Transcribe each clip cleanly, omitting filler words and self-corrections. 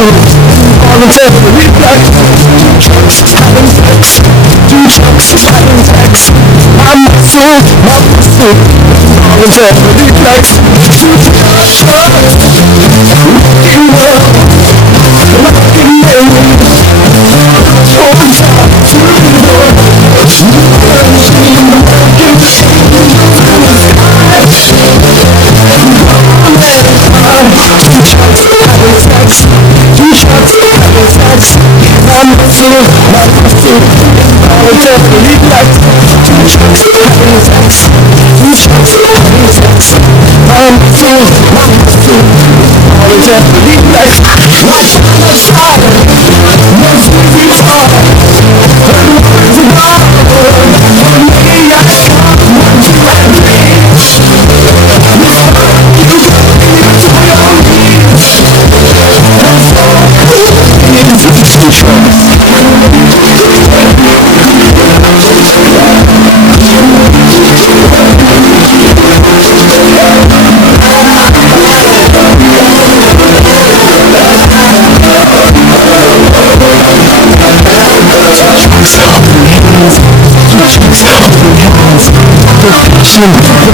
Voluntarily black. Two chunks having sex. Two chunks having sex. My muscle. Voluntarily flex. Two chunks. Rocking world. Rocking me. From top to bottom. Working the sky. Two chunks having sex. Two chunks having sex. My muscle. Voluntarily flex. Two chunks having sex. Two chunks having sex. My muscle. Voluntarily flex. My time outside. Once we fall.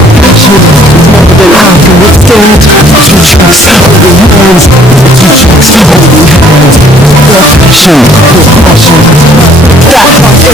Passion is more than I can withstand. Two chunks holding hands. Two chunks holding hands. Your passion, your passion.